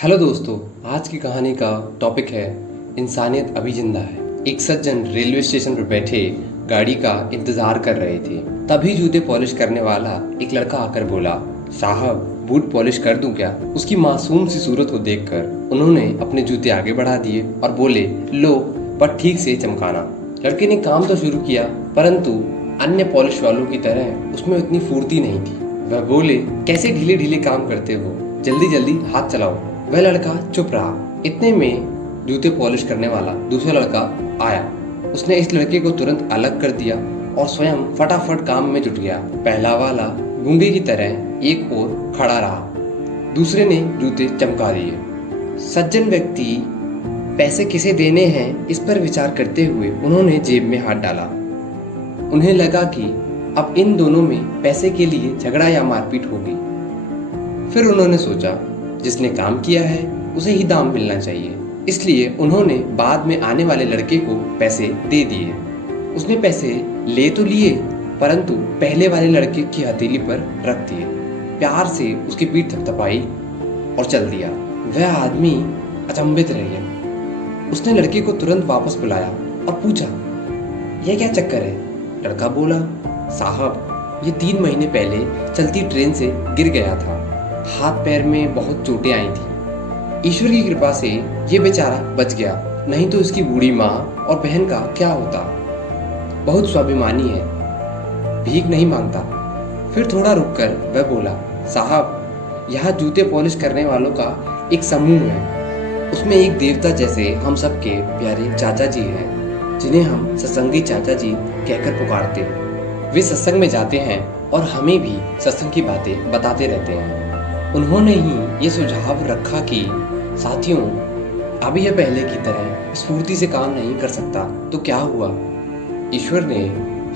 Hello दोस्तों, आज की कहानी का टॉपिक है इंसानियत अभी जिंदा है। एक सज्जन रेलवे स्टेशन पर बैठे गाड़ी का इंतजार कर रहे थे। तभी जूते पॉलिश करने वाला एक लड़का आकर बोला, साहब बूट पॉलिश कर दूं क्या? उसकी मासूम सी सूरत को देखकर उन्होंने अपने जूते आगे बढ़ा दिए और बोले, लो, पर ठीक से चमकाना। लड़के ने काम तो शुरू किया, परंतु अन्य पॉलिश वालों की तरह उसमें उतनी फुर्ती नहीं थी। वह बोले, कैसे ढीले ढीले काम करते हो, जल्दी जल्दी हाथ चलाओ। वह लड़का चुप रहा। इतने में जूते पॉलिश करने वाला दूसरा लड़का आया। उसने इस लड़के को तुरंत अलग कर दिया और स्वयं फटाफट काम में जुट गया। पहला वाला गूंगे की तरह एक ओर खड़ा रहा, दूसरे ने जूते चमका दिए। सज्जन व्यक्ति पैसे किसे देने हैं इस पर विचार करते हुए उन्होंने जेब में हाथ डाला। उन्हें लगा कि अब इन दोनों में पैसे के लिए झगड़ा या मारपीट होगी। फिर उन्होंने सोचा, जिसने काम किया है उसे ही दाम मिलना चाहिए। इसलिए उन्होंने बाद में आने वाले लड़के को पैसे दे दिए। उसने पैसे ले तो लिए, परंतु पहले वाले लड़के की हथेली पर रख दिए, प्यार से उसकी पीठ थपथपाई और चल दिया। वह आदमी अचंभित रह गया। उसने लड़के को तुरंत वापस बुलाया और पूछा, यह क्या चक्कर है? लड़का बोला, साहब ये 3 महीने पहले चलती ट्रेन से गिर गया था। हाथ पैर में बहुत चोटें आई थी। ईश्वर की कृपा से ये बेचारा बच गया, नहीं तो इसकी बूढ़ी माँ और बहन का क्या होता। बहुत स्वाभिमानी है, भीख नहीं मांगता। फिर थोड़ा रुककर वह बोला, साहब यहाँ जूते पॉलिश करने वालों का एक समूह है। उसमें एक देवता जैसे हम सबके प्यारे चाचा जी हैं, जिन्हें हम सत्संगी चाचा जी कहकर पुकारते हैं। वे सत्संग में जाते हैं और हमें भी सत्संग की बातें बताते रहते हैं। उन्होंने ही ये सुझाव रखा कि साथियों, अब यह पहले की तरह स्फूर्ति से काम नहीं कर सकता तो क्या हुआ? ईश्वर ने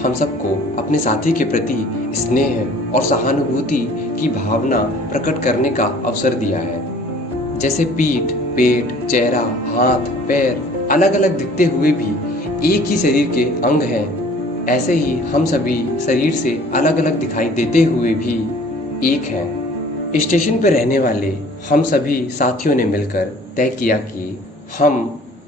हम सबको अपने साथी के प्रति स्नेह और सहानुभूति की भावना प्रकट करने का अवसर दिया है। जैसे पीठ, पेट, चेहरा, हाथ, पैर अलग अलग दिखते हुए भी एक ही शरीर के अंग हैं, ऐसे ही हम सभी शरीर से अलग अलग दिखाई देते हुए भी एक हैं। स्टेशन पर रहने वाले हम सभी साथियों ने मिलकर तय किया कि हम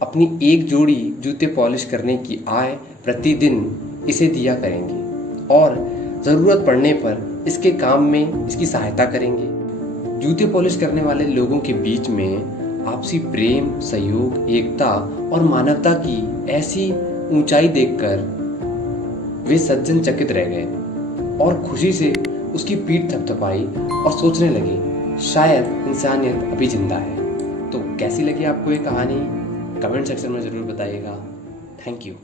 अपनी एक जोड़ी जूते पॉलिश करने की आय प्रतिदिन इसे दिया करेंगे और ज़रूरत पड़ने पर इसके काम में इसकी सहायता करेंगे। जूते पॉलिश करने वाले लोगों के बीच में आपसी प्रेम, सहयोग, एकता और मानवता की ऐसी ऊंचाई देखकर वे सज्जन चकित रह गए और खुशी से उसकी पीठ थपथपाई और सोचने लगे, शायद इंसानियत अभी जिंदा है। तो कैसी लगी आपको ये कहानी? कमेंट सेक्शन में ज़रूर बताइएगा। Thank you.